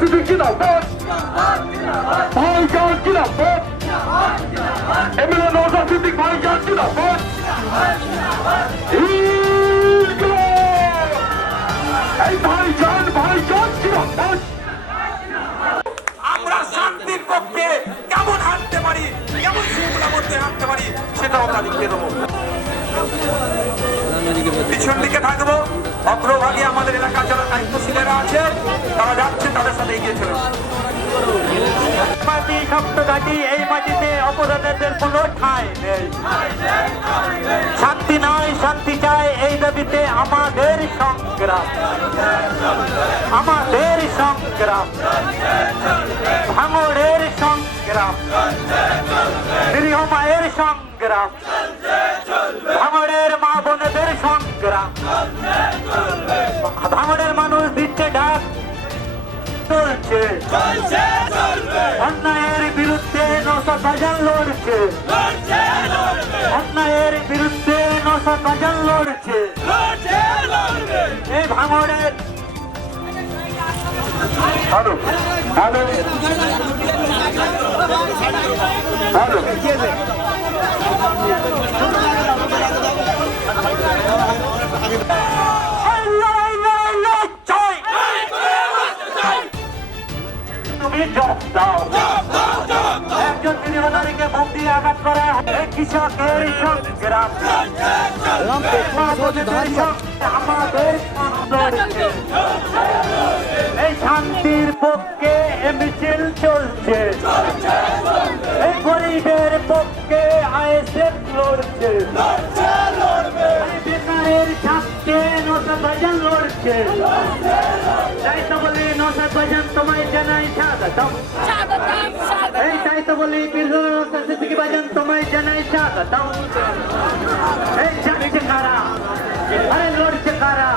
সিদ্দিক জিন্দাবাদ, ভাইজান জিন্দাবাদ, এমএলএ নওশাদ সিদ্দিক ভাইজান জিন্দাবাদ। এই ভাইজান জিন্দাবাদ। আমরা শান্তির পক্ষে কেমন হাঁটতে পারি, কেমন শৃঙ্খলার মধ্যে হাঁটতে পারি, সেটাও আমরা দেখিয়ে দেবো। পিছন দিকে থাকবো, অগ্রভাগে আমাদের এলাকার যারা দায়িত্বশীলেরা আছে তারা যাচ্ছে, তাদের সাথে এগিয়ে চলে। সপ্তঘাটি এই মাটিতে অপরাধীদের কোনো ঠাঁই নেই। শান্তি নয়, শান্তি চাই, এই দাবিতে আমাদের সংগ্রাম, আমাদের সংগ্রাম, ভাঙড়ের সংগ্রাম, নিরীহ মায়ের সংগ্রাম, ভাঙড়ের মা বোনেদের সংগ্রাম, ভাঙড়ের মানুষ দিচ্ছে ডাক, চলছে অন্যায়ের বিরুদ্ধে নওশাদ ভাইজান লড়ছে, অন্যায়ের বিরুদ্ধে নওশাদ ভাইজান লড়ছে। এই ভাঙড়ের হ্যালো হ্যালো হ্যালো একজন গৃহনারীকে বোম দিয়ে আঘাত করা, কৃষকের সংগ্রাম, আমাদের এই শান্তির পক্ষে মিছিল চলছে, এই গরিবের পক্ষে আইএসএফ লড়ছে, বেকারের স্বার্থে নওশাদ ভাইজান লড়ছে। তাই তো বলি নওশাদ ভাইজান তোমায় জানাই স্বাগতম, এই তাই তো বলি নওশাদ সিদ্দিক ভাইজান তোমায় জানাই স্বাগতম। এই যাচ্ছে কারা, আরে লড়ছে কারা?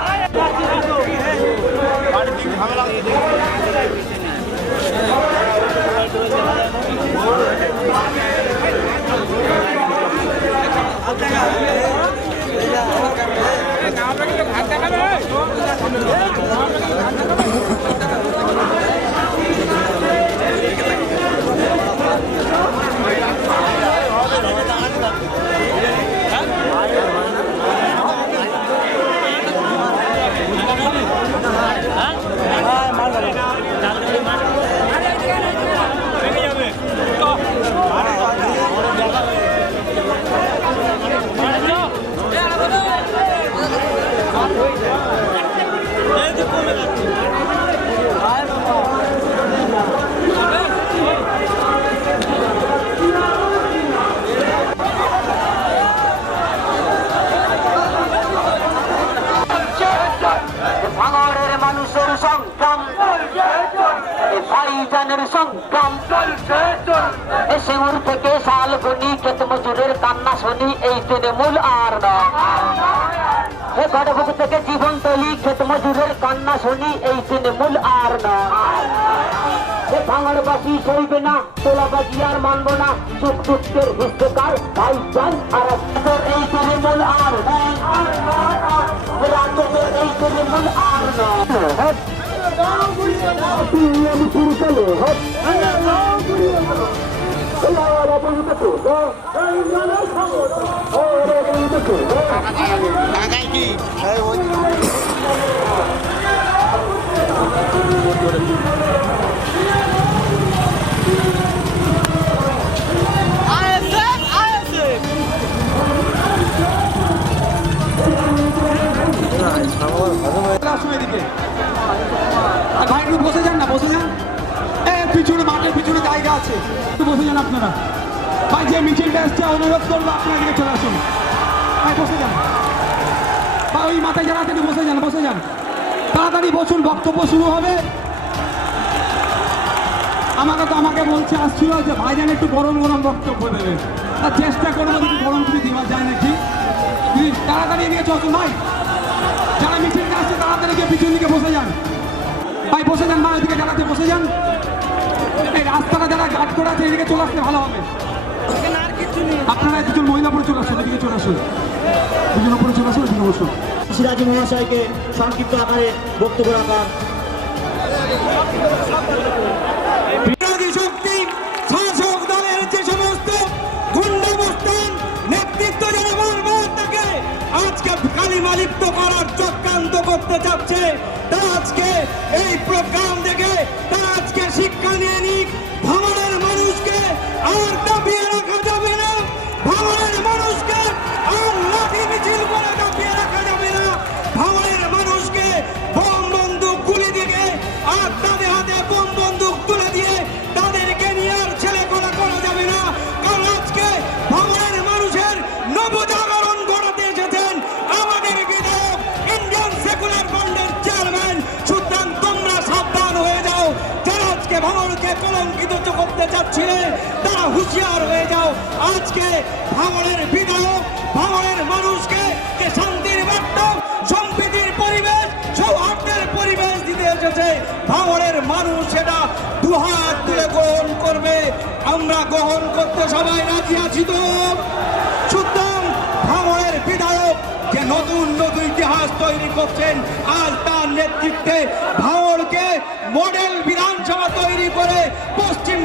ভাঙড়ের মানুষের সংগ্রাম, ভাইজানের সংগ্রাম, সিঙ্গুর থেকে শালবনি ক্ষেত মজুরের কান্না শুনি, এই তৃণমূল আর নয়। গড়বুক থেকে জীবন তৈরি ক্ষেত মজুরের কান্না শুনি, এই তৃণমূল আর নয়। ভাঙড়বাসী সইবে না, তোলাবাজি আর মানব না, সুখ দুঃখের হিস্সেকার ভাইজান আর এই তৃণমূল আর নয়, রাজ্যের এই তৃণমূল আর নয়। শুরু চলে ভাই একটু বসে যান না, বসে যান, পিছনে মাঠের পিছনে জায়গা আছে, একটু বসে যান আপনারা। ভাই যে মিছিলটা এসছে অনুরোধ করবো আপনার দিকে চলে আসুন, ভাই বসে যান, বা ওই মাথায় যারা আছে বসে যান, বসে যান, তাড়াতাড়ি বসুন, বক্তব্য শুরু হবে। আমাকে বলছে আসছিল যে ভাইজান একটু গরম গরম বক্তব্য দেবে, তার চেষ্টা করবো যদি গরম কিছু দেওয়া যায় নাকি। প্লিজ তাড়াতাড়ি এদিকে চলুন ভাই, যারা মিছিলটা আসছে তাড়াতাড়ি গিয়ে পিছন দিকে বসে যান, ভাই বসে যান, মা এদিকে যারা আছে বসে যান। এই রাস্তাটা যারা গার্ড করে আছে এদিকে চলে আসলে ভালো হবে। আপনারা দুজন মহিলা পরে চলে আসুন, এদিকে চলে আসুন, দুজন পরে চলে আসুন, এদিকে বসুন। সিরাজি মহাশয়কে সংক্ষিপ্ত আকারে বক্তব্য রাখার বিরোধী শক্তি শাসক দলের যে সমস্ত গুন্ডামস্তান নেতৃত্ব যারা বারবার তাকে আজকে কালিমালিপ্ত করার চক্রান্ত করতে চাচ্ছে, তারা আজকে এই প্রোগ্রাম দেখে তারা আজকে শিক্ষা নিয়ে নিক। ভাঙনের মানুষকে আর দাবিয়ে রাখা যাবে না, ভাঙনের মানুষকে আর লাঠি মিছিল করে দাবিয়ে রাখা যাবে না, ভাঙনের মানুষকে বোম বন্দুক গুলি দিকে আর তাদের হাতে বোম বন্দুক তুলে দিয়ে তাদেরকে নিয়ে আর ছেলে করা যাবে না। কারণ আজকে ভাঙনের মানুষের নবজাগরণ ঘটাতে এসেছেন আমাদের বিধায়ক ইন্ডিয়ান সেকুলার ফ্রন্টের চেয়ারম্যান। সুতরাং তোমরা সাবধান হয়ে যাও, যারা আজকে ভাঙনকে কলঙ্কিত করতে চাচ্ছিলে তারা হুঁশিয়ার হয়ে যাও। আজকে ভাঙনের বিধায়ক ভাঙনের মানুষকে যে শান্তির বার্তা, সম্প্রীতির পরিবেশ, সৌহার্দ্যের পরিবেশ দিতে এসেছে, ভাঙনের মানুষ সেটা দুহাত তুলে গ্রহণ করবে। আমরা গ্রহণ করতে সবাই রাজি আছি তো? সুতরাং ভাঙনের বিধায়ক যে নতুন নতুন ইতিহাস তৈরি করছেন, আজ তার নেতৃত্বে ভাঙনকে মডেল বিধানসভা তৈরি করে পশ্চিম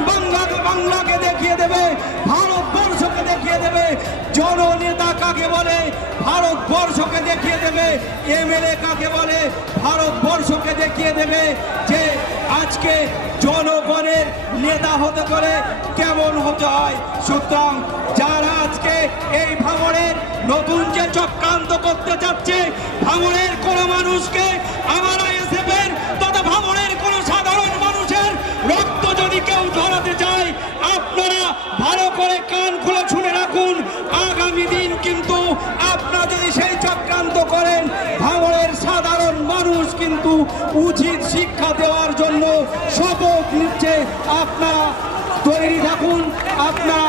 বাংলাকে দেখিয়ে দেবে, ভারতবর্ষকে দেখিয়ে দেবে জননেতা কাকে বলে, ভারতবর্ষকে দেখিয়ে দেবে এমএলএ কাকে বলে, ভারতবর্ষকে দেখিয়ে দেবে যে আজকে জনগণের নেতা হতে করে কেমন হতে হয়। সুতরাং যারা আজকে এই ভাঙনের নতুন যে চক্রান্ত করতে চাচ্ছে, ভাঙনের কোন মানুষকে আমরা এসএফের তথা ভাঙনের কোন সাধারণ মানুষের রক্ত যদি কেউ ঝরাতে চায়, আপনারা ভালো করে কান খুলে শুনে রাখুন। আগামী দিন কিন্তু আপনারা যদি সেই চক্রান্ত করেন, ভাঙনের সাধারণ মানুষ কিন্তু উচিত শিক্ষা দেওয়ার জন্য শপথ নিচ্ছে। আপনারা তৈরি থাকুন। আপনারা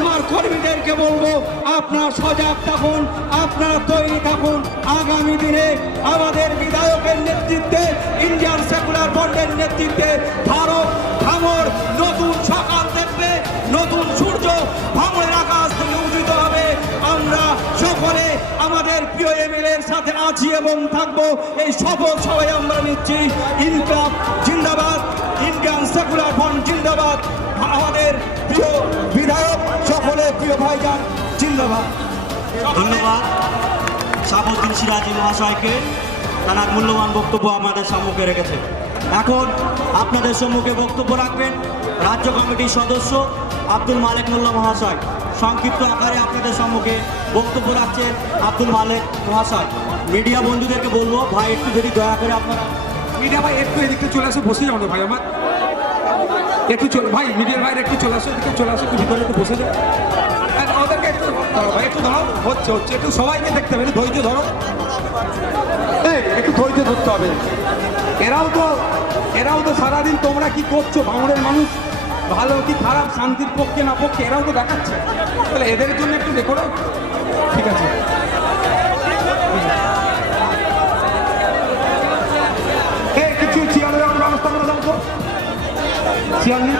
আমার কর্মীদেরকে বলবো, আপনারা সজাগ থাকুন, আপনারা তৈরি থাকুন। আগামী দিনে আমাদের বিধায়কের নেতৃত্বে ইন্ডিয়ান সেকুলার ফ্রন্টের নেতৃত্বে ভারত ভাঙর নতুন সকাল দেখবে, নতুন সূর্য ভাঙনের আকাশ থেকে উদিত হবে। আমরা সকলে আমাদের প্রিয় এমএলএর সাথে আছি এবং থাকবো, এই শপথ সবাই আমরা নিচ্ছি। ইনকলাব জিন্দাবাদ, ইন্ডিয়ান সেকুলার ফ্রন্ট জিন্দাবাদ। আমাদের প্রিয় বিধায়ক সকলে প্রিয় ভাইজান জিন্দাবাদ। ধন্যবাদ শাহাবুদ্দিন সিরাজি মহাশয়কে, তার মূল্যবান বক্তব্য আমাদের সম্মুখে রেখেছে। এখন আপনাদের সম্মুখে বক্তব্য রাখবেন রাজ্য কমিটির সদস্য আব্দুল মালেক মোল্লা মহাশয়। সংক্ষিপ্ত আকারে আপনাদের সম্মুখে বক্তব্য রাখছেন আব্দুল মালেক মহাশয়। মিডিয়া বন্ধুদেরকে বলবো, ভাই একটু যদি দয়া করে আপনারা মিডিয়া ভাই একটু এদিকে চলে আসো, বসে যাও না ভাই, আমার একটু চলে ভাই, মিডিয়ার ভাইরা একটু চলে আসো, এদিকে চলে আসো, একটু ভিতরে একটু বসে যাও। আর ওদেরকে একটু ধরো ভাই, একটু ধরো, হচ্ছে একটু সবাইকে দেখতে হবে, একটু ধৈর্য ধরো, এই একটু ধৈর্য ধরতে হবে। এরাও তো সারাদিন তোমরা কি করছো, ভাঙড়ের মানুষ ভালো কি খারাপ, শান্তির পক্ষে না পক্ষে এরাও তো দেখাচ্ছে, তাহলে এদের জন্য একটু দেখো না, ঠিক আছে? এই কিছু চেয়ারের ব্যবস্থা করে দাও তো, চেয়ার নেই।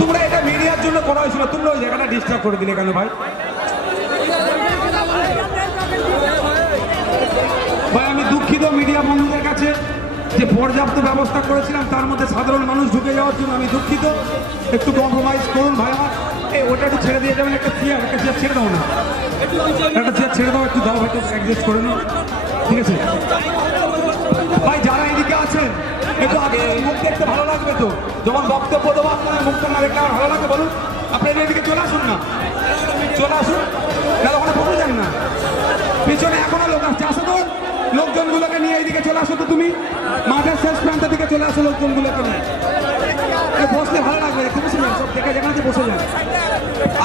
তোমরা এটা মিডিয়ার জন্য করা হয়েছিল, তোমরা ওই জায়গাটা ডিস্টার্ব করে দিলে কেন ভাই? ভাই আমি দুঃখিত মিডিয়া বন্ধুদের কাছে, যে পর্যাপ্ত ব্যবস্থা করেছিলাম তার মধ্যে সাধারণ মানুষ ঢুকে যাওয়ার জন্য আমি দুঃখিত। একটু কম্প্রোমাইজ করুন ভাই আমার। এই ওটা একটু ছেড়ে দিয়ে যাবেন, একটা চেয়ার ছেড়ে দাও না, একটা চেয়ার ছেড়ে দাও, একটু দাও হয়তো অ্যাডজাস্ট করে নিন, ঠিক আছে? ভাই যারা এদিকে আছেন একটু আগে মুখ দেখতে ভালো লাগবে তো, যখন বক্তব্য দেবো আপনার মুখটা না দেখলে আমার ভালো লাগবে বলুন? আপনারা এদিকে চলে আসুন না, চলে আসুন না, ওখানে বসে যান না, পিছনে এখনো লোক আসছে, আসো তো লোকজনগুলোকে নিয়ে এইদিকে চলে আসো তো, তুমি মাঠের শেষ প্রান্তের দিকে চলে আসো লোকজনগুলোকে নিয়ে, বসলে ভালো লাগবে, একটু বসে যান, সব দেখে যেখানে বসে যান।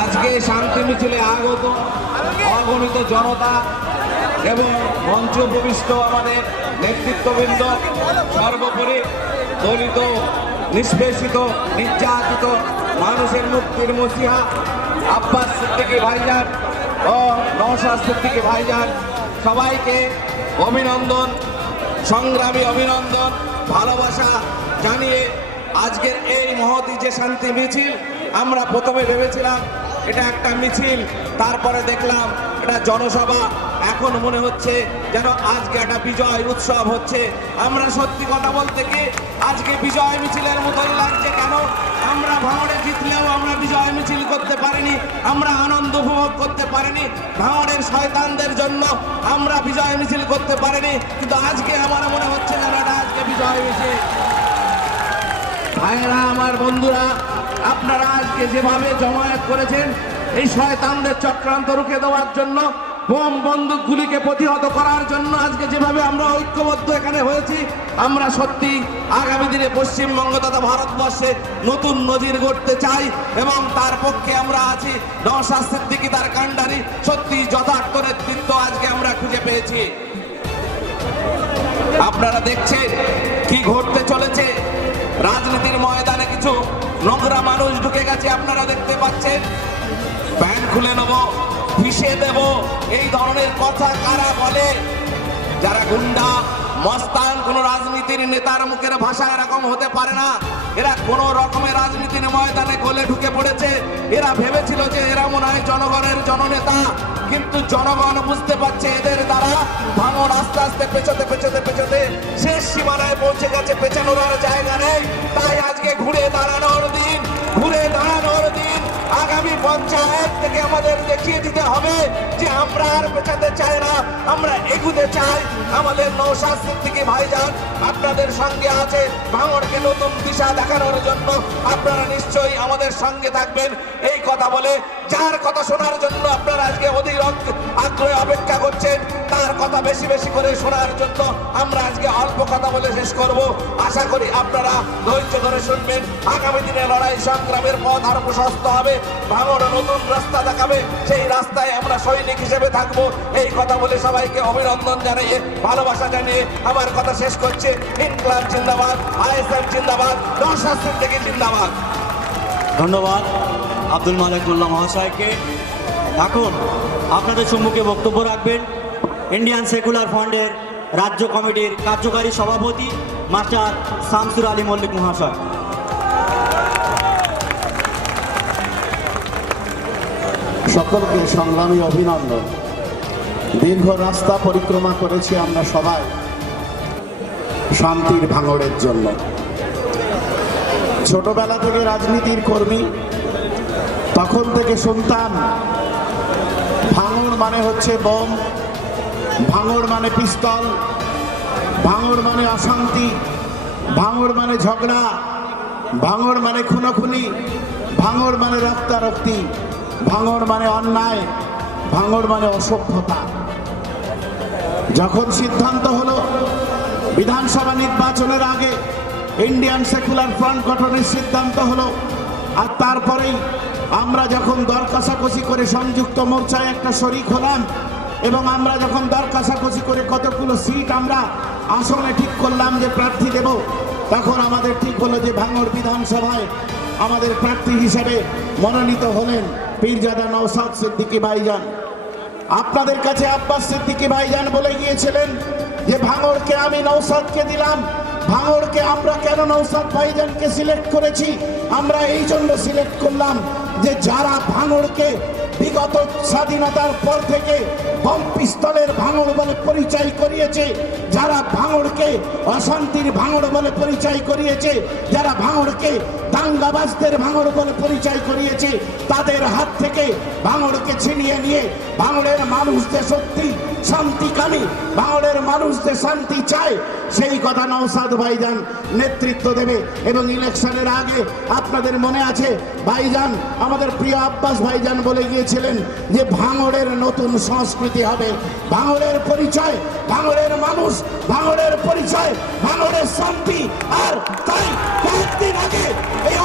আজকে শান্তি মিছিলে আগত অগণিত জনতা এবং মঞ্চ উপবিষ্ট আমাদের নেতৃত্ববৃন্দ, সর্বোপরি দলিত, নিষ্পেষিত, নির্যাতিত মানুষের মুক্তির মসিহা আব্বাস সিদ্দিকী ভাইজান ও নওশাদ সিদ্দিকী ভাইজান, সবাইকে অভিনন্দন, সংগ্রামী অভিনন্দন, ভালোবাসা জানিয়ে আজকের এই মহতী যে শান্তি মিছিল, আমরা প্রথমে ভেবেছিলাম এটা একটা মিছিল, তারপরে দেখলাম একটা জনসভা, এখন মনে হচ্ছে যেন আজকে একটা বিজয় উৎসব হচ্ছে। আমরা সত্যি কথা বলতে কি আজকে বিজয় মিছিলের মতোই লাগছে। কেন? আমরা ভাঙড়ে জিতলেও আমরা বিজয় মিছিল করতে পারিনি, আমরা আনন্দ উপভোগ করতে পারিনি, ভাঙড়ের শয়তানদের জন্য আমরা বিজয় মিছিল করতে পারিনি, কিন্তু আজকে আমার মনে হচ্ছে যেন এটা আজকে বিজয় মিছিল। ভাইয়েরা, আমার বন্ধুরা, আপনারা আজকে যেভাবে জমায়েত করেছেন এই শয়তানদের চক্রান্ত রুখে দেওয়ার জন্য, বোম বন্দুকগুলিকে প্রতিহত করার জন্য আজকে যেভাবে আমরা ঐক্যবদ্ধ এখানে হয়েছি, আমরা সত্যি আগামী দিনে পশ্চিমবঙ্গ তথা ভারতবর্ষে নতুন নজির গড়তে চাই এবং তার পক্ষে আমরা আছি। নওশাদ সিদ্দিকী তার কাণ্ডারি সত্যি যথার্থ নেতৃত্ব আজকে আমরা খুঁজে পেয়েছি। আপনারা দেখছেন কি ঘটতে চলেছে। রাজনীতির ময়দানে কিছু নোংরা মানুষ ঢুকে গেছে, আপনারা দেখতে পাচ্ছেন। প্যান্ট খুলে নেব, ভিসে দেব, এই ধরনের কথা কারা বলে? যারা গুন্ডা মস্তান, কোন রাজনীতির নেতার মুখের ভাষা এরকম হতে পারে না। এরা কোন রকমের রাজনীতির ময়দানে গলে ঢুকে পড়েছে। এরা ভেবেছিল যে এরা মনে হয় জনগণের জননেতা, কিন্তু জনগণ বুঝতে পারছে এদের দ্বারা ভাঙড় আস্তে আস্তে পেছোতে পেছোতে পেছোতে শেষ সীমানায় পৌঁছে গেছে, পেছানোর আর জায়গা নেই। তাই আজকে ঘুরে দাঁড়ানোর দিন, ঘুরে দাঁড়ানোর দিন। আগামী পঞ্চায়েত থেকে আমাদের দেখিয়ে দিতে হবে যে আমরা আর পেছাতে চাই না, আমরা এগুতে চাই। আমাদের নওশাদ সিদ্দিকী ভাইজান আপনাদের সঙ্গে আছে ভাঙড়কে নতুন দিশা দেখানোর জন্য। আপনারা নিশ্চয়ই আমাদের সঙ্গে থাকবেন। এই কথা বলে যার কথা শোনার জন্য আপনারা আজকে অধীর আগ্রহে অপেক্ষা করছেন, তার কথা বেশি বেশি করে শোনার জন্য আমরা আজকে অল্প কথা বলে শেষ করব। আশা করি আপনারা ধৈর্য ধরে শুনবেন। আগামী দিনে লড়াই সংগ্রামের পথ আরো প্রশস্ত হবে, ভাঙড় নতুন রাস্তা দেখাবে, সেই রাস্তায় আমরা সৈনিক হিসেবে থাকবো। এই কথা বলে সবাইকে অভিনন্দন জানিয়ে, ভালোবাসা জানিয়ে আমার কথা শেষ করছে। ইনকলাব জিন্দাবাদ, আইএসএফ জিন্দাবাদ, নওশাদ সিদ্দিকী জিন্দাবাদ। ধন্যবাদ আব্দুল মালেক মোল্লা মহাশয়কে। এখন আপনাদের সম্মুখে বক্তব্য রাখবেন ইন্ডিয়ান সেকুলার ফ্রন্টের রাজ্য কমিটির কার্যকারী সভাপতি মাস্টার শামসুর আলী মল্লিক মহাশয়। সকলকে সংগ্রামী অভিনন্দন। দীর্ঘ রাস্তা পরিক্রমা করেছি আমরা সবাই শান্তির ভাঙড়ের জন্য। ছোটবেলা থেকে রাজনীতির কর্মী, তখন থেকে শুনতাম ভাঙড় মানে হচ্ছে বোম, ভাঙড় মানে পিস্তল, ভাঙড় মানে অশান্তি, ভাঙড় মানে ঝগড়া, ভাঙড় মানে খুনোখুনি, ভাঙড় মানে রক্তারক্তি, ভাঙড় মানে অন্যায়, ভাঙড় মানে অসভ্যতা। যখন সিদ্ধান্ত হলো বিধানসভা নির্বাচনের আগে ইন্ডিয়ান সেকুলার ফ্রন্ট গঠনের সিদ্ধান্ত হলো, আর তারপরেই আমরা যখন দর কষাকষি করে সংযুক্ত মোর্চায় একটা শরিক হলাম এবং আমরা যখন দর কষাকষি করে কতগুলো সিট আমরা আসনে ঠিক করলাম যে প্রার্থী দেব, তখন আমাদের ঠিক হলো যে ভাঙড় বিধানসভায় আমাদের প্রার্থী হিসেবে মনোনীত হলেন পীরজাদা নওশাদ সিদ্দিকী ভাইজান। আপনাদের কাছে আব্বাস সিদ্দিকী ভাইজান বলে গিয়েছিলেন যে ভাঙড়কে আমি নওশাদকে দিলাম। ভাঙড়কে আমরা কেন নওশাদ ভাইজানকে সিলেক্ট করেছি? আমরা এই জন্য সিলেক্ট করলাম যে যারা ভাঙড়কে বিগত স্বাধীনতার পর থেকে বম পিস্তলের ভাঙড় বলে পরিচয় করিয়েছে, যারা ভাঙড়কে অশান্তির ভাঙড় বলে পরিচয় করিয়েছে, যারা ভাঙড়কে দাঙ্গাবাজদের ভাঙড় বলে পরিচয় করিয়েছে, তাদের হাত থেকে ভাঙড়কে ছিনিয়ে নিয়ে ভাঙড়ের মানুষদের সত্যি শান্তিকামী, ভাঙড়ের মানুষদের শান্তি চায়, সেই কথা নওশাদ ভাইজান নেতৃত্ব দেবে। এবং ইলেকশনের আগে আপনাদের মনে আছে ভাইজান, আমাদের প্রিয় আব্বাস ভাইজান বলে গিয়েছিলেন যে ভাঙড়ের নতুন সংস্কৃতি হবে, ভাঙড়ের পরিচয়, ভাঙড়ের মানুষ, ভাঙড়ের পরিচয়, ভাঙড়ের শান্তি। আর তাই কয়েকদিন আগে এই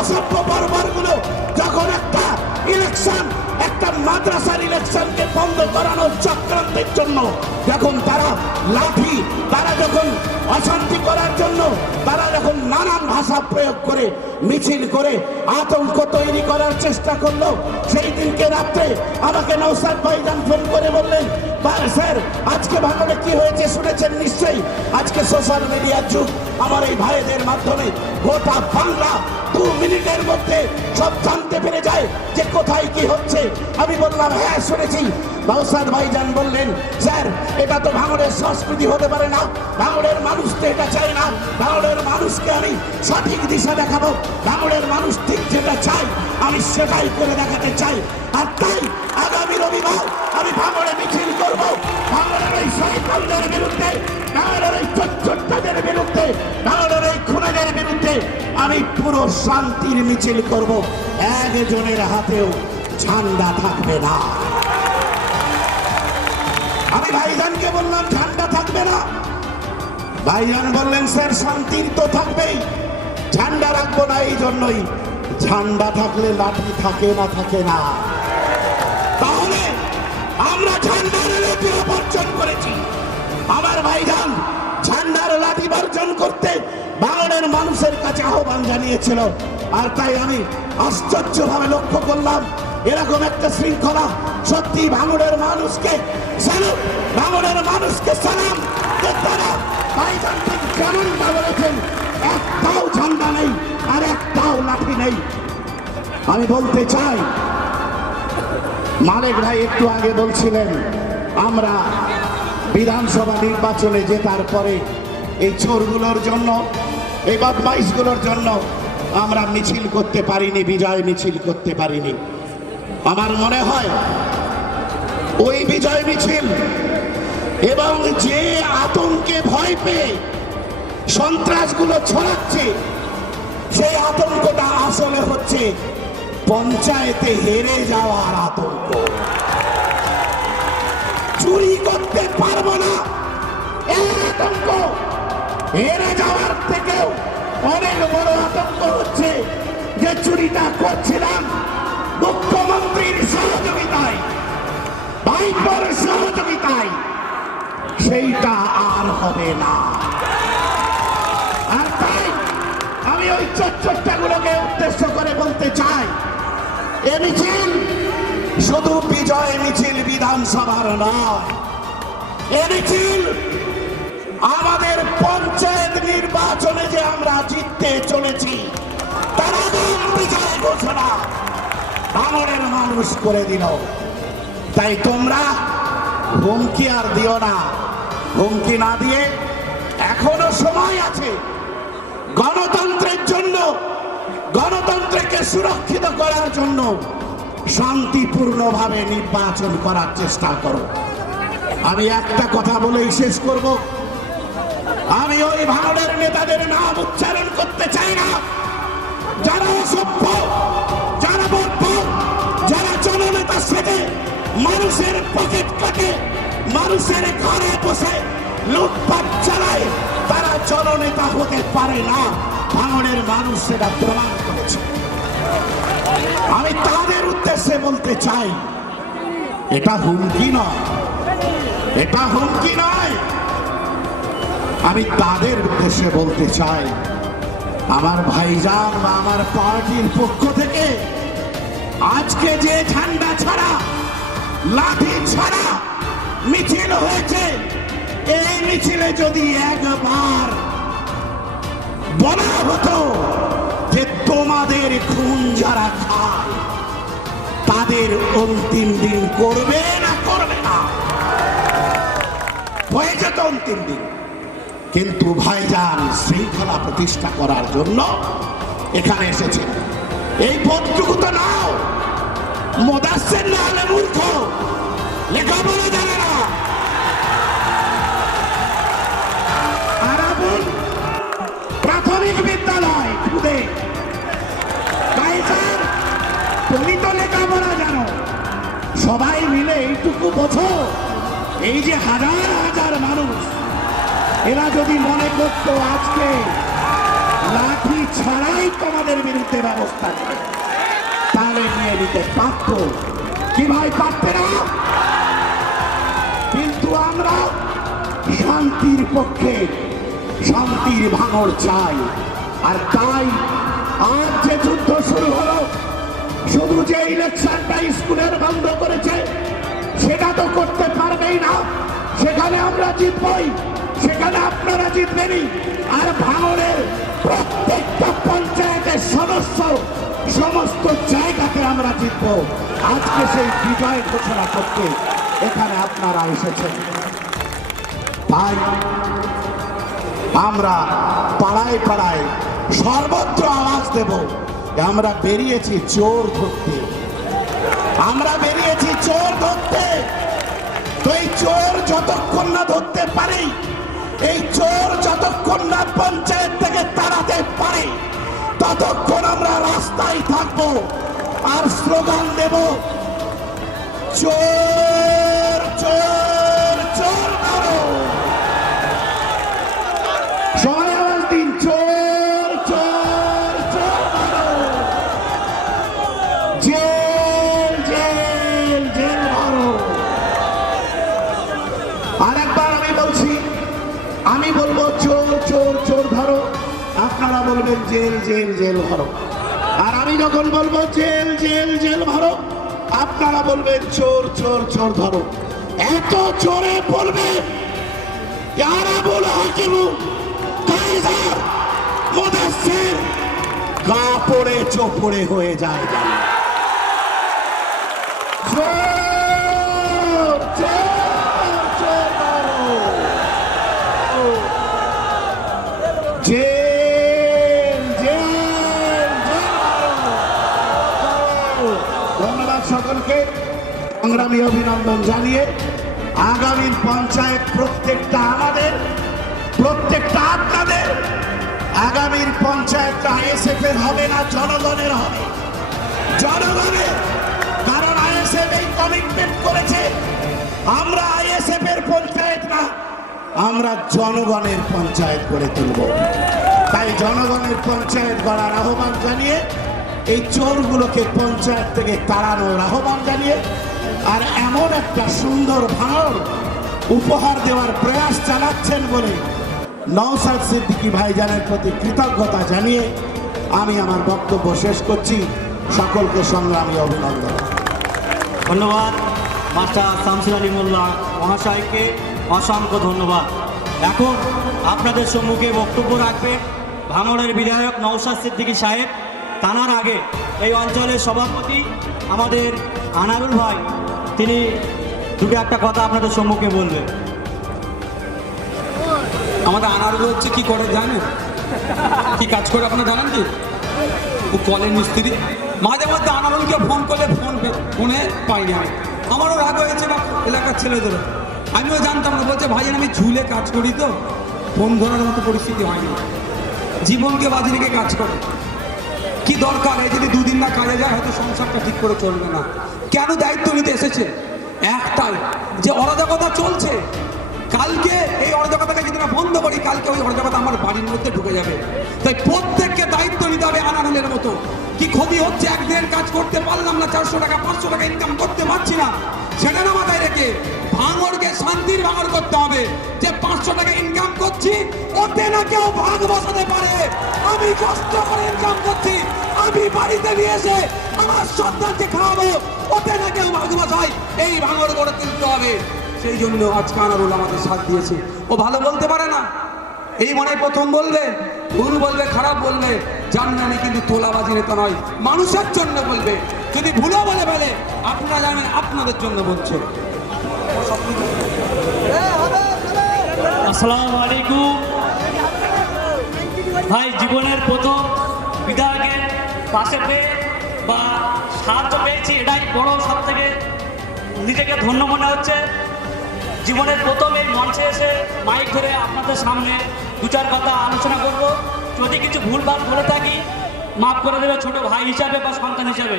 অসভ্য পর্বগুলো যখন একটা ইলেকশন, একটা মাদ্রাসার ইলেকশনকে বন্ধ করানোর চক্রান্তের জন্য যখন তারা লাঠি, তারা যখন অশান্তি করার জন্য তারা যখন নানান ভাষা প্রয়োগ করে মিছিল করে আতঙ্ক তৈরি করার চেষ্টা করলো, সেই দিনকে রাত্রে আমাকে নওশাদ ভাইজান ফোন করে বললেন, স্যার আজকে ভাঙড়ে কি হয়েছে শুনেছেন? দেখেছেন নিশ্চয়ই, আজকে সোশ্যাল মিডিয়ার যুগ। আমার এই ভাইদের মাধ্যমে গোটা বাংলা 2 মিনিটের মধ্যে সব জানতে পেরে যায় যে কোথায় কি হচ্ছে। আমি বললাম হ্যাঁ শুনেছি। নওশাদ ভাইজান বললেন স্যার এটা তো ভাঙড়ের সংস্কৃতি হতে পারে না, ভাঙড়ের মানুষ তো এটা চায় না, ভাঙড়ের মানুষকে আমি সঠিক দিশা দেখাবো, ভাঙড়ের মানুষ ঠিক যেটা চাই আমি সেটাই করে দেখাতে চাই। আর তাই আগামী রবিবার আমি ভাঙড়ে মিছিল করব, ভাঙড়ের এই শয়তানদের বিরুদ্ধে, ভাঙড়ের এই চোরদের বিরুদ্ধে, ভাঙড়ের এই খুনের বিরুদ্ধে আমি পুরো শান্তির মিছিল করব। একজনের হাতেও ঝান্ডা থাকবে না। আমি ভাইজানকে বললাম ঝান্ডা থাকবে না, ভাইজান বললেন স্যার শান্তির তো থাকবেই, ঝান্ডা রাখবো না। এই জন্যই ঝান্ডা থাকলে লাঠি থাকে না, থাকে না। তাহলে আমরা ঝান্ডার লাঠি বর্জন করেছি। আমার ভাইজান ঝান্ডার লাঠি বর্জন করতে ভাঙড়ের মানুষের কাছে আহ্বান জানিয়েছিল। আর তাই আমি আশ্চর্যভাবে লক্ষ্য করলাম এরকম একটা শৃঙ্খলা। সত্যি ভাঙড়ের মানুষকে স্যালুট, ভাঙড়ের মানুষকে সালাম। তারা ভাইজান ঠিক যেমনটা বলেছেন, একটাও ঝান্ডা নেই আর একটাও লাঠি নেই। আমি বলতে চাই মালিক ভাই একটু আগে বলছিলেন আমরা বিধানসভা নির্বাচনে জেতার পরে এই চোরগুলোর জন্য, এই বদমাইশগুলোর জন্য আমরা মিছিল করতে পারিনি, বিজয় মিছিল করতে পারিনি। আমার মনে হয় ওই বিজয় মিছিল এবং যে আতঙ্কে ভয় পেয়ে সন্ত্রাসগুলো ছড়াচ্ছে সেই আতঙ্কটা আসলে হচ্ছে পঞ্চায়েতে হেরে যাওয়ার আতঙ্ক। চুরি করতে পারবো না এই আতঙ্ক, হেরে যাওয়ার থেকেও অনেক বড় আতঙ্ক হচ্ছে যে চুরিটা করছিলাম মুখ্যমন্ত্রীর সহযোগিতায়, ভাইপোর সহযোগিতায়, সেইটা আর হবে না। আর তাই আমি ওই চোরটাগুলোকে উদ্দেশ্য করে বলতে চাই এ মিছিল শুধু বিজয় মিছিল বিধানসভার নয়, এ মিছিল আমাদের পঞ্চায়েত নির্বাচনে যে আমরা জিততে চলেছি তার আগাম বিজয় ঘোষণা ভাঙড়ের মানুষ করে দিল। তাই তোমরা হুমকি আর দিও না, হুমকি না দিয়ে এখনো সময় আছে। গণতন্ত্রের জন্য, গণতন্ত্রকে সুরক্ষিত করার জন্য শান্তিপূর্ণভাবে নির্বাচন করার চেষ্টা করো। আমি একটা কথা বলেই শেষ করব, আমি ওই ভাঙড়ের নেতাদের নাম উচ্চারণ করতে চাই না যারা অসভ্য, যারা বর্বর, যারা জননেতা সেজে মানুষের পকেট কাটে, মানুষের ঘরে বসে লুটপাট চালায়, তারা জননেতা হতে পারে না। ভাঙড়ের মানুষ সেটা প্রমাণ করেছে। আমি তাদের উদ্দেশ্যে বলতে চাই এটা হুমকি নয়, এটা হুমকি নয়। আমি তাদের উদ্দেশ্যে বলতে চাই আমার ভাইজান বা আমার পার্টির পক্ষ থেকে আজকে যে ঝান্ডা ছাড়া, লাঠি ছাড়া মিছিল হয়েছে, এই মিছিলে যদি একবার বলা হতো যে তোমাদের খুন যারা খায় তাদের অন্তিম দিন করবে না করবে না, হয়ে যেত অন্তিম দিন। কিন্তু ভাইজান শৃঙ্খলা প্রতিষ্ঠা করার জন্য এখানে এসেছেন। এই পদটুকু তো নাও, মোদাসের না হলে মূর্খ, লেখাপড়া জানে না। আরাবুল প্রাথমিক বিদ্যালয় খুদে, ভাইজান তুমি তো লেখাপড়া জানো, সবাই মিলে এইটুকু বোঝো এই যে হাজার হাজার মানুষ এরা যদি মনে করতো আজকে লাঠি ছাড়াই তোমাদের বিরুদ্ধে ব্যবস্থা নেবে তাহলে নিয়ে নিতে পারত কি ভাই, পারতে না? কিন্তু আমরা শান্তির পক্ষে, শান্তির ভাঙড় চাই। আর তাই আজ যে যুদ্ধ শুরু হলো, শুধু যে ইলেকশনটা স্কুলের বন্ধ করেছে সেটা তো করতে পারবেই না, সেখানে আমরা জিতবই। জিতবেনই, আর ভাঙড়ের প্রত্যেকটা পঞ্চায়েতের সদস্য সমস্ত জায়গাতে আমরা জিতবো। আজকে সেই বিজয় ঘোষণা করতে এখানে আপনারা এসেছেন। তাই আমরা পাড়ায় পাড়ায় সর্বত্র আওয়াজ দেব, আমরা বেরিয়েছি চোর ধরতে, আমরা বেরিয়েছি চোর ধরতে। তো এই চোর যতক্ষণ না ধরতে পারি, এই চোর যতক্ষণ না পঞ্চায়েত থেকে তাড়াতে পারি, ততক্ষণ আমরা রাস্তায় থাকবো আর স্লোগান দেব, চোর চোর চোর মারো। সবাই আওয়াজ দিন, চোর চোর চোর মারো। জেল জেল জেল মারো। আরেকবার আমি বলছি, আমি বলবো চোর চোর চোর ধরো, আপনারা বলবেন জেল জেল জেল ভরো। আর আমি যখন বলবো জেল জেল জেল ভরো, আপনারা বলবেন চোর চোর চোর ধরো। এত জোরে বলবেন আবুল হাকিম কাইজার মুদাসসির গা পড়ে চোপড়ে হয়ে যায়। চোর চোর চোর ধরো। জেল জেল জেল মারো। ধন্যবাদ সকলকে, সংগ্রামী অভিনন্দন জানিয়ে আগামীর পঞ্চায়েত প্রত্যেকটা আমাদের, প্রত্যেকটা আপনাদের। আগামীর পঞ্চায়েতটা আইএসএফ এর হবে না, জনগণের হবে, জনগণের। কারণ আইএসএফ এই কমিটমেন্ট করেছে, আমরা আইএসএফ এর পঞ্চায়েত না, আমরা জনগণের পঞ্চায়েত করে তুলব। তাই জনগণের পঞ্চায়েত গড়ার আহ্বান জানিয়ে, এই চোরগুলোকে পঞ্চায়েত থেকে তাড়ানোর আহ্বান জানিয়ে, আর এমন একটা সুন্দর ভাঙড় উপহার দেওয়ার প্রয়াস চালাচ্ছেন বলে নওশাদ সিদ্দিকী ভাইজানের প্রতি কৃতজ্ঞতা জানিয়ে আমি আমার বক্তব্য শেষ করছি। সকলকে সংগ্রামী অভিনন্দন। ধন্যবাদ মাস্টার শামসুল আলী মোল্লা মহাশয়কে, অসংখ্য ধন্যবাদ। এখন আপনাদের সম্মুখে বক্তব্য রাখবেন ভাঙড়ের বিধায়ক নওশাদ সিদ্দিকী সাহেব। তার আগে এই অঞ্চলের সভাপতি আমাদের আনারুল ভাই, তিনি দুটো একটা কথা আপনাদের সম্মুখে বলবেন। আমাদের আনারুল হচ্ছে কি করে জানেন, কি কাজ করে আপনারা জানেন কি? ও কলের মিস্ত্রি। মাঝে মধ্যে আনারুলকে ফোন করলে ফোনে পাইনি আমি, আমারও রাগ হয়েছে বা এলাকার ছেলেদেরও। আমিও জানতাম না, বলছে ভাই আমি ঝুলে কাজ করি তো ফোন ধরার মতো পরিস্থিতি হয়নি। জীবনকে বাজি রেখে কাজ করে, কি দরকার? এই যদি দুদিন না কাজে যায় হয়তো সংসারটা ঠিক করে চলবে না। কেন দায়িত্ব নিতে এসেছে? একটাই, যে অরাজকতা চলছে, কালকে এই অরাজকতাকে যদি না বন্ধ করি, কালকে ওই অরাজকতা আমার বাড়ির মধ্যে ঢুকে যাবে। তাই প্রত্যেককে দায়িত্ব নিতে হবে আনারুলের মতো। কি ক্ষতি হচ্ছে, একদিনের কাজ করতে পারলাম না, 400 টাকা 500 টাকা ইনকাম করতে পারছি না, সেটা না মাথায় রেখে ভাঙড়কে শান্তির ভাঙড় করতে হবে। যে 500 টাকা ইনকাম করছি, ওতে না কেউ ভাগ বসাতে পারে। আমি কষ্ট করে ইনকাম করছি, আমি বাড়িতে নিয়ে এসে আমার সন্তানকে খাওয়াবো, ওতে না কেউ ভাগ বসায়। এই ভাঙড় গড়ে তুলতে হবে। সেই জন্য আজকে আনারুল আমাদের সাথ দিয়েছে। ও ভালো বলতে পারে না, এই মনে প্রথম বলবে, ভুল বলবে, খারাপ বলবে, জানলে কিন্তু তোলাবাজি নেতা নয়, মানুষের জন্য বলবে। যদি ভুলও বলে ফেলে, আপনারা জানেন আপনাদের জন্য বলছে। আসসালামু আলাইকুম ভাই। জীবনের প্রথম বিধায়কের পাশে পেয়ে বা সাহায্য পেয়েছি, এটাই বড়, সব থেকে নিজেকে ধন্য মনে হচ্ছে। জীবনের প্রথম এই মঞ্চে এসে মাইক ধরে আপনাদের সামনে দু চার কথা আলোচনা করব। যদি কিছু ভুলভাল বলে থাকি মাফ করে দেবে ছোট ভাই হিসাবে বা সন্তান হিসাবে।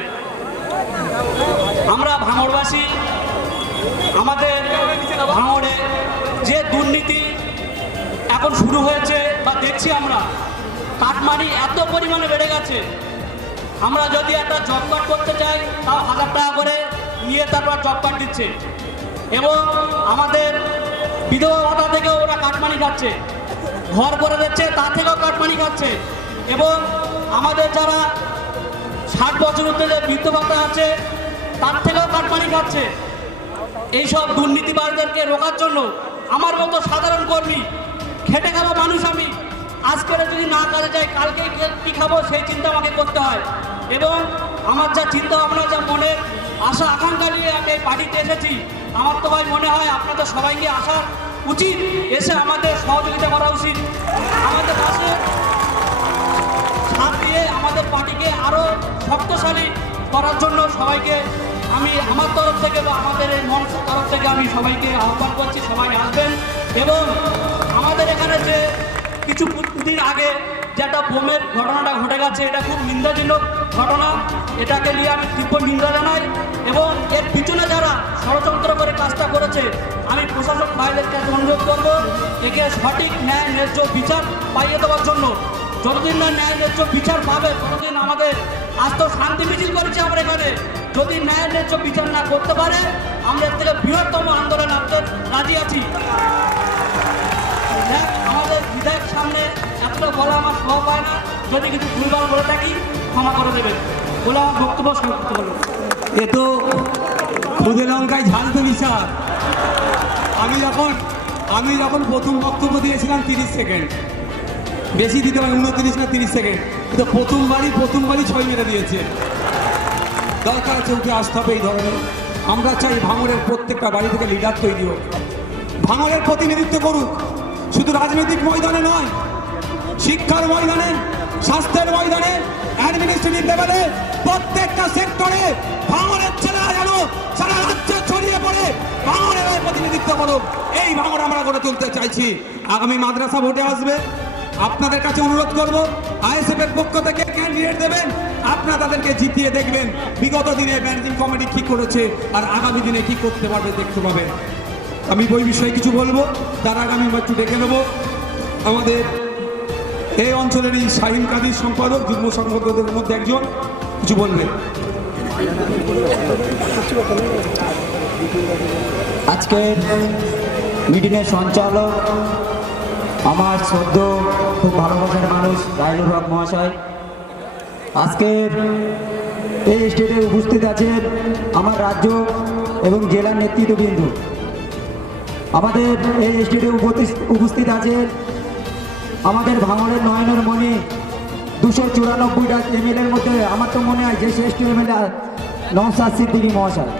আমরা ভাঙড়বাসী, আমাদের ভাঙড়ে যে দুর্নীতি এখন শুরু হয়েছে বা দেখছি আমরা, কাটমানি এত পরিমাণে বেড়ে গেছে। আমরা যদি একটা জব কার্ড করতে চাই, তাও 1000 টাকা করে নিয়ে তারপর জব কার্ড দিচ্ছে, এবং আমাদের বিধবা ভাতা থেকেও ওরা কাটমানি খাচ্ছে, ঘর করে দিচ্ছে তার থেকেও কাটমানি খাচ্ছে, এবং আমাদের যারা 60 বছর উঠে যে বৃদ্ধ ভাতা আছে তার থেকেও কাটমানি খাচ্ছে। এইসব দুর্নীতিবাজদেরকে রোকার জন্য আমার মতো সাধারণ কর্মী খেটে খাওয়া মানুষ আমি, আজকের যদি না কাজে যাই কালকে কি খাবো সেই চিন্তা আমাকে করতে হয়। এবং আমার যা চিন্তা ভাবনা, যা মনের আশা আকাঙ্ক্ষা নিয়ে আমি এই পার্টিতে এসেছি, আমার তো ভাই মনে হয় আপনাদের সবাইকে আসা উচিত, এসে আমাদের সহযোগিতা করা উচিত, আমাদের পাশে সাথ দিয়ে আমাদের পার্টিকে আরও শক্তিশালী করার জন্য সবাইকে আমি আমার তরফ থেকে বা আমাদের এই মঞ্চের তরফ থেকে আমি সবাইকে আহ্বান করছি, সবাই আসবেন। এবং আমাদের এখানে যে কিছু দিন আগে যে একটা বোমের ঘটনাটা ঘটে গেছে, এটা খুব নিন্দাজনক ঘটনা, এটাকে নিয়ে আমি তীব্র নিন্দা জানাই। এবং এর পিছনে যারা ষড়যন্ত্র করে কাজটা করেছে, আমি প্রশাসক ভাইদের কাছে অনুরোধ করবো একে সঠিক ন্যায় ন্যায্য বিচার পাইয়ে দেওয়ার জন্য। যতদিন না ন্যায় ন্যায্য বিচার পাবে ততদিন আমাদের আজ তো শান্তি মিছিল করেছি আমরা এখানে, যদি ন্যায় ন্যায্য বিচার না করতে পারে আমরা এর থেকে বৃহত্তম আন্দোলন আনতে রাজি আছি। আমাদের বিধায়ক সামনে এতটা বলা আমার স্বভাব হয় না, যদি কিছু ভুলভাল বলে থাকি ক্ষমা করে দেবেন বলে আমার বক্তব্য সমাপ্ত করবো। এ তো খুদে লঙ্কায় ঝাল তো বিচার। আমি যখন প্রথম বক্তব্য দিয়েছিলাম 30 সেকেন্ড, বেশি দিতে পারি 29 না 30 সেকেন্ড, কিন্তু প্রথমবারই 6 মেরে দিয়েছে। দরকার চৌকি আসতে হবে এই ধরনের। আমরা চাই ভাঙড়ের প্রত্যেকটা বাড়ি থেকে লিডার তৈরি হোক, ভাঙড়ের প্রতিনিধিত্ব করুক, শুধু রাজনৈতিক ময়দানে নয়, শিক্ষার ময়দানে, স্বাস্থ্যের ময়দানে, অ্যাডমিনিস্ট্রেটিভ লেভেলে, প্রত্যেকটা সেক্টরে ভাঙড়ের ছেলেরা যেন সারা রাজ্যে ছড়িয়ে পড়ে ভাঙড়ের প্রতিনিধিত্ব করুক। এই ভাঙড় আমরা গড়ে তুলতে চাইছি। আগামী মাদ্রাসা ভোটে আসবে, আপনাদের কাছে অনুরোধ করব আইএসএফ এর পক্ষ থেকে ক্যান্ডিডেট দেবেন, আপনারা তাদেরকে জিতিয়ে দেখবেন বিগত দিনে ম্যানেজিং কমিটি কি করেছে আর আগামী দিনে কি করতে পারবে দেখতে পাবেন। আমি ওই বিষয়ে কিছু বলবো, তার আগে আমি একটু ডেকে নেব আমাদের এই অঞ্চলেরই শাহিন কাদির সম্পাদক, যুগ্ম সম্পাদকদের মধ্যে একজন, কিছু বলবেন। আজকের মিটিংয়ের সঞ্চালক আমার শ্রদ্ধ খুব ভালোবাসার মানুষ রাইনুর হক মহাশয়, আজকের এই স্টেজে উপস্থিত আছেন আমার রাজ্য এবং জেলার নেতৃত্ববৃন্দ, আমাদের এই স্টেজে উপস্থিত আছেন আমাদের ভাঙড়ের নয়নের মনে 294টা এমএলএর মধ্যে আমার তো মনে হয় যে শ্রেষ্ঠ এমএলএ নওশাদ সিদ্দিকী মহাশয়।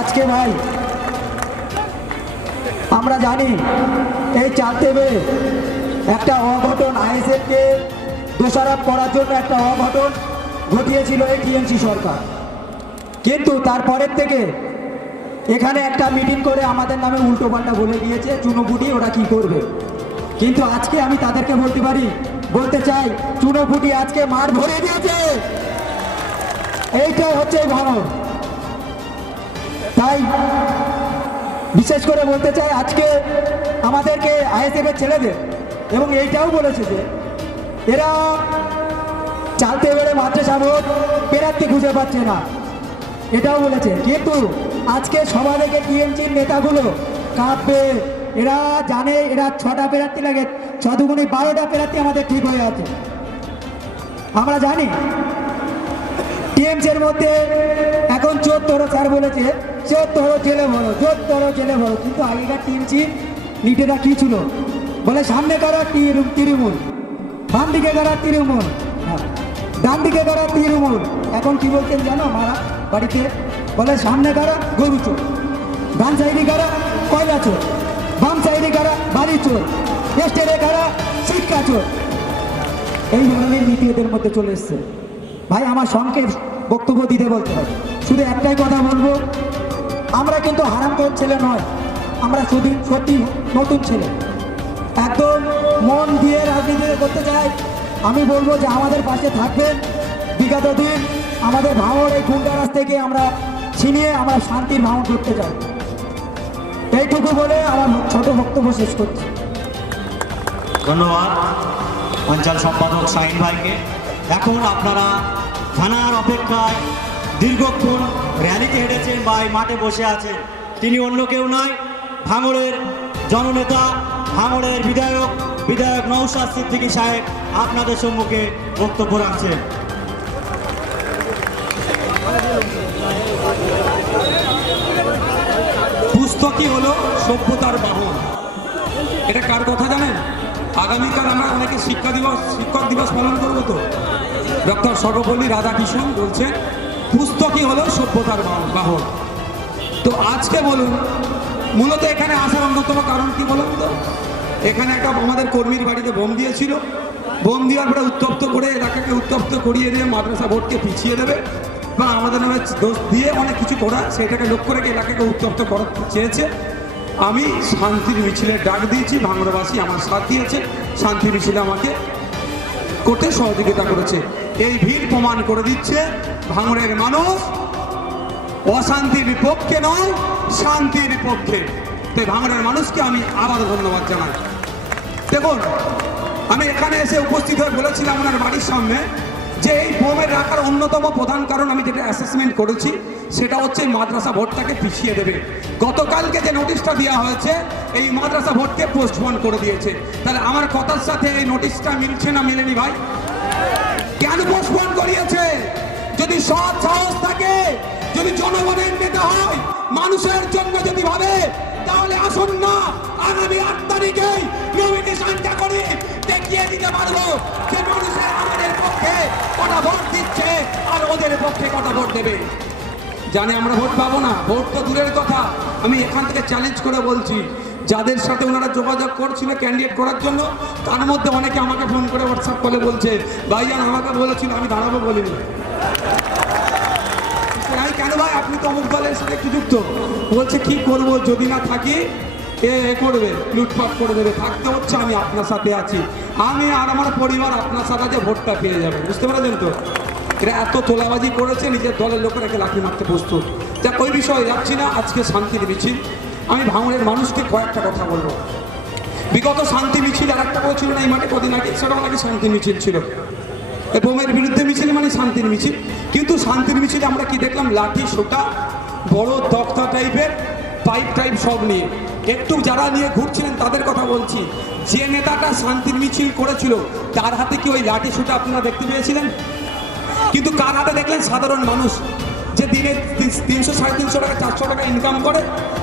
আজকে ভাই আমরা জানি এই চারটেবে একটা অঘটন, আইএসএফকে দোষারোপ করার জন্য একটা অঘটন ঘটিয়েছিল এই টিএমসি সরকার, কিন্তু তারপরের থেকে এখানে একটা মিটিং করে আমাদের নামে উল্টোপাল্টা বলে দিয়েছে, চুনোপুটি ওরা কি করবে। কিন্তু আজকে আমি তাদেরকে বলতে চাই চুনোপুটি আজকে মাঠ ভরে দিয়েছে, এইটাই হচ্ছে ভাঙড়। তাই বিশেষ করে বলতে চাই আজকে আমাদেরকে আইএসএফ এর ছেলেদের, এবং এইটাও বলেছে যে এরা চালতে বেড়ে মাদ্রাসা ভোট প্রার্থী খুঁজে পাচ্ছে না, এটাও বলেছে। কিন্তু আজকে সভা থেকে টিএমসির নেতাগুলো কাঁপবে, এরা জানে এরা 6টা প্রার্থী লাগে, 6 দুগুণে 12টা প্রার্থী আমাদের ঠিক হয়ে আছে। আমরা জানি টিএমসির মধ্যে এখন 14 স্যার বলেছে 14 জেলে ভরো, 14 জেলে ভরো, কিন্তু আগেকার টিএমসি লিডাররা কি ছিল বলে সামনে কারা তৃণমূল, বাম দিকে কারা তৃণমূল, ডান দিকে কারা তৃণমূল। এখন কি বলছেন জানো মারা বাড়িতে বলে সামনে কারা গরু চোর, ডান সাইডে কারা কয়লা চোর, বাম সাইডে কারা বাড়ি চোর, স্টেটে কারা শিক্ষা চোর। এই ধরনের নীতি এদের মধ্যে চলে এসছে। ভাই আমার সংক্ষেপ বক্তব্য দিতে বলতে হয়, শুধু একটাই কথা বলবো, আমরা কিন্তু হারামখোর ছেলে নয়, আমরা সত্যি নতুন ছেলে, একদম মন দিয়ে রাজনীতি করতে চাই। আমি বলবো যে আমাদের পাশে থাকবেন, বিগত দিন আমাদের ভাঙড় এই গুন্ডারাজ থেকে আমরা ছিনিয়ে আমরা শান্তির ভাঙড় করতে চাই। এইটুকু বলে আমার ছোট বক্তব্য শেষ করছি। ধন্যবাদ অঞ্চল সম্পাদক শাহিন ভাইকে। এখন আপনারা থানার অপেক্ষায় দীর্ঘক্ষণ র্যালিতে হেঁটেছেন বা এই মাঠে বসে আছেন, তিনি অন্য কেউ নয়, ভাঙড়ের জননেতা, ভাঙড়ের বিধায়ক নওশাদ সিদ্দিকী সাহেব আপনাদের সম্মুখে বক্তব্য রাখছেন। পুস্তকই হলো সভ্যতার বাহন, কার কথা জানেন? আগামীকাল আমরা অনেকে শিক্ষক দিবস পালন করবো তো। ডক্টর সর্বপল্লী রাধাকৃষ্ণন বলছেন পুস্তকই হলো সভ্যতার বাহন। তো আজকে বলুন, মূলত এখানে আসার অন্যতম কারণ কি বলুন তো? এখানে একটা আমাদের কর্মীর বাড়িতে বোম দিয়েছিল। বোম দেওয়ার পরে উত্তপ্ত করে এলাকাকে উত্তপ্ত করিয়ে দিয়ে মাদ্রাসা বোর্ডকে পিছিয়ে দেবে বা আমাদের নামে দোষ দিয়ে অনেক কিছু করা, সেটাকে লক্ষ্য রেখে এলাকাকে উত্তপ্ত করাতে চেয়েছে। আমি শান্তির মিছিলের ডাক দিয়েছি, ভাঙড়াবাসী আমার সাথ দিয়েছে, শান্তি মিছিলে আমাকে করতে সহযোগিতা করেছে। এই ভিড় প্রমাণ করে দিচ্ছে ভাঙড়ের মানুষ অশান্তির পক্ষে নয়, শান্তির পক্ষে। তাই ভাঙড়ের মানুষকে আমি আবার ধন্যবাদ জানাই। দেখুন, আমি এখানে এসে উপস্থিত হয়ে বলেছিলাম ওনার বাড়ির সামনে যে এই বোমের রাখার অন্যতম প্রধান কারণ আমি যেটা অ্যাসেসমেন্ট করেছি সেটা হচ্ছে এই মাদ্রাসা ভোটটাকে পিছিয়ে দেবে। গতকালকে যে নোটিশটা দেওয়া হয়েছে এই মাদ্রাসা ভোটকে পোস্টপোন করে দিয়েছে। তাহলে আমার কথার সাথে এই নোটিশটা মিলছে না মিলেনি ভাই? কেন পোস্টপোন করিয়েছে? যদি সৎ সাহস থাকে, যদি জনগণের নেতা হয়, মানুষের জন্য যদি ভাবে, তাহলে আসুন না আগামী 8 তারিখেই নমিনেশনটা করে দেখিয়ে দিতে পারবো যে মানুষের আমাদের পক্ষে কটা ভোট দিচ্ছে আর ওদের পক্ষে কটা ভোট দেবে। জানে আমরা ভোট পাবো না, ভোট তো দূরের কথা। আমি এখান থেকে চ্যালেঞ্জ করে বলছি, যাদের সাথে ওনারা যোগাযোগ করছিল ক্যান্ডিডেট করার জন্য, তার মধ্যে অনেকে আমাকে ফোন করে হোয়াটসঅ্যাপ করে বলছে ভাইজান আমাকে বলেছিল আমি দাঁড়াবো বলিনি। কেন ভাই, আপনি তো অমুক দলের সাথে একটু যুক্ত। বলছে কি করব, যদি না থাকি এ করবে, লুটপাট করে দেবে। থাকতে হচ্ছে, আমি আপনার সাথে আছি, আমি আর আমার পরিবার আপনার সাথে যে ভোটটা পেয়ে যাবে। বুঝতে পারছেন তো? এরা এত তোলাবাজি করেছে, নিজের দলের লোকেরাকে লাঠি মারতে প্রস্তুত। যা ওই বিষয়ে যাচ্ছি না, আজকে শান্তির মিছিল। আমি ভাঙড়ের মানুষকে কয়েকটা কথা বলবো। বিগত শান্তি মিছিল আর একটা করেছিল না এই মাঠে কদিন আগে, সেটাও নাকি শান্তি মিছিল ছিল। বোমের বিরুদ্ধে মিছিল মানে শান্তির মিছিল। কিন্তু শান্তির মিছিলে আমরা কি দেখলাম? লাঠি সোটা, বড় তক্তা টাইপের পাইপ টাইপ সব নিয়ে। একটু যারা নিয়ে ঘুরছিলেন তাদের কথা বলছি, যে নেতাটা শান্তির মিছিল করেছিল তার হাতে কি ওই লাঠি সোটা আপনারা দেখতে পেয়েছিলেন? কিন্তু কার হাতে দেখলেন? সাধারণ মানুষ যে দিনে 300 350 টাকা 400 টাকা ইনকাম করে,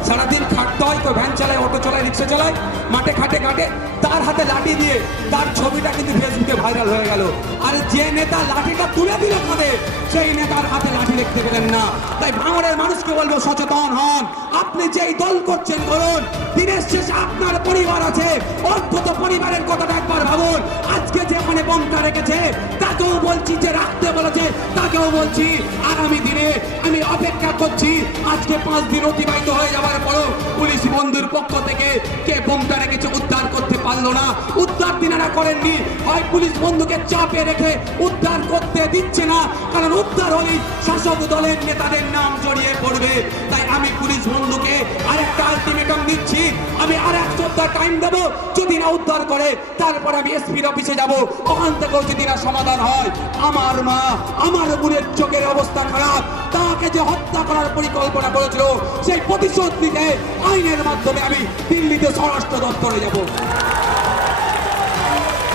সারাদিন খাটতে হয়, তো ভ্যান চালায়, অটো চালায়, রিক্সা চালায়, মাঠে খাটে, তার হাতে লাঠি দিয়ে তার ছবিটা কিন্তু ফেসবুকে ভাইরাল হয়ে গেল। আর যে নেতা লাঠিটা তুলে দিল কাঁধে, সেই নেতার হাতে লাঠি দেখতে পেলেন না। তাই ভাঙড়ের মানুষকে বলবো সচেতন হন। আপনি যেই দল করছেন করুন, দিনের শেষে আপনার পরিবার আছে, অন্তত পরিবারের কথাটা একবার ভাবুন। আজকে যেখানে বোমটা রেখেছে তাকেও বলছি, যে রাখতে বলেছে তাকেও বলছি, আগামী দিনে আমি অপেক্ষা করছি। আজকে 5 দিন অতিবাহিত হয়ে যাওয়ার পরও পুলিশ বন্ধুর পক্ষ থেকে কে বোমটা রেখেছে উদ্ধার করতে পারলো না। উদ্ধার দিনারা করেননি, হয় পুলিশ বন্ধুকে চাপে রেখে উদ্ধার করতে দিচ্ছে না, কারণ উদ্ধার হলেই শাসক দলের নেতাদের নাম জড়িয়ে পড়বে। তাই আমি পুলিশ বন্ধুকে আরেকটা আলটিমেটাম দিচ্ছি, আমি আর 1 সপ্তাহ টাইম দেবো। যদি না উদ্ধার করে তারপর আমি এসপির অফিসে যাব। ওখান থেকেও যদি না সমাধান হয়, আমার মা, আমার বোনের চোখের অবস্থা খারাপ, তাকে যে হত্যা করার পরিকল্পনা করেছিল সেই প্রতিশোধ নিতে আইনের মাধ্যমে আমি দিল্লিতে স্বরাষ্ট্র দপ্তরে যাব।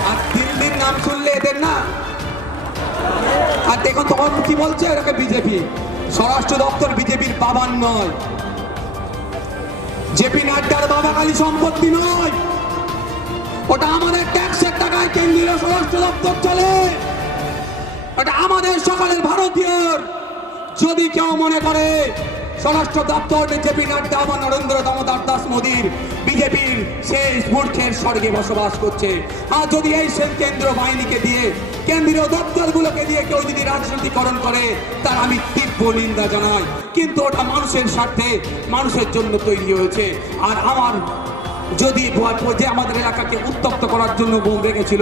আর দিল্লির নাম শুনলে এদের না, আর দেখুন তখন কি বলছে, এটাকে বিজেপি স্বরাষ্ট্র দপ্তর বিজেপির বাবার নয়, জেপি নাড্ডার বাবা কালী সম্পত্তি নয়, ওটা আমাদের ট্যাক্সের টাকায় কেন্দ্রীয় স্বরাষ্ট্র দপ্তর চলে, ওটা আমাদের সকলের ভারতীয়র। যদি কেউ মনে করে স্বরাষ্ট্র দপ্তর জেপি নাড্ডা বা নরেন্দ্র দামোদর দাস মোদীর বিজেপির সেই মূর্খের স্বর্গে বসবাস করছে, আর যদি এই কেন্দ্র বাহিনীকে দিয়ে, কেন্দ্রীয় দপ্তরগুলোকে দিয়ে কেউ যদি রাজনীতিকরণ করে, তার আমি তীব্র নিন্দা জানাই। কিন্তু ওটা মানুষের স্বার্থে, মানুষের জন্য তৈরি হয়েছে। আর আমার যদি যে আমাদের এলাকাকে উত্তপ্ত করার জন্য বোম রেখেছিল,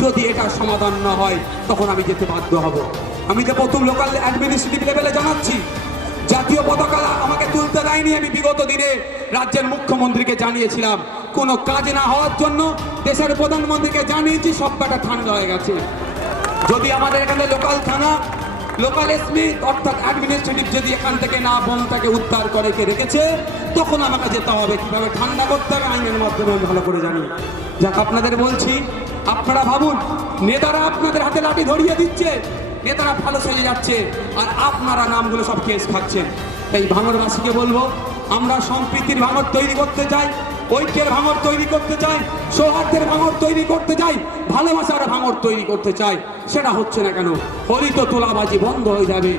যদি এটা সমাধান না হয় তখন আমি যেতে বাধ্য হব। আমি তো প্রথম লোকাল অ্যাডমিনিস্ট্রেটিভ লেভেলে জানাচ্ছি, জাতীয় পতাকা আমাকে তুলতে দেয়নি। আমি বিগত দিনে রাজ্যের মুখ্যমন্ত্রীকে জানিয়েছিলাম, কোনো কাজ না হওয়ার জন্য দেশের প্রধানমন্ত্রীকে জানিয়েছি, সবটা ঠান্ডা হয়ে গেছে। যদি আমাদের এখানে লোকাল থানা, লোকাল এসপি অর্থাৎ অ্যাডমিনিস্ট্রেটিভ যদি এখান থেকে না বোমটাকে উদ্ধার করে কে রেখেছে, তখন আমাকে যেতে হবে। কিভাবে ঠান্ডা করতে হবে আইনের মাধ্যমে আমি ভালো করে জানি। যাক, আপনাদের বলছি, আপনারা ভাবুন, নেতারা আপনাদের হাতে লাঠি ধরিয়ে দিচ্ছে, নেতারা ভালো সেজে যাচ্ছে, আর আপনারা নামগুলো সব কেস খাচ্ছেন। তাই ভাঙড়বাসীকে বলবো, আমরা সম্প্রীতির ভাঙড় তৈরি করতে চাই। ঐক্যের ভাঙড় তৈরি করতে চাই, সৌহার্দ্যের ভাঙড় তৈরি করতে চাই, ভালোবাসার ভাঙড় তৈরি করতে চাই, সেটা হচ্ছে না কেন? হলিত তোলাবাজি বন্ধ হয়ে যাবে।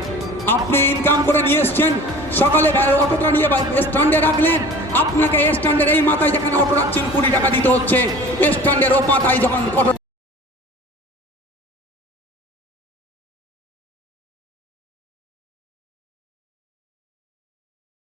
আপনি ইনকাম করে নিয়ে এসছেন, সকালে অটোটা নিয়ে স্ট্যান্ডে রাখলেন, আপনাকে স্ট্যান্ডের এই মাথায় যেখানে অটো রাখছেন 20 টাকা দিতে হচ্ছে, স্ট্যান্ডের ও মাথায় যখন অটো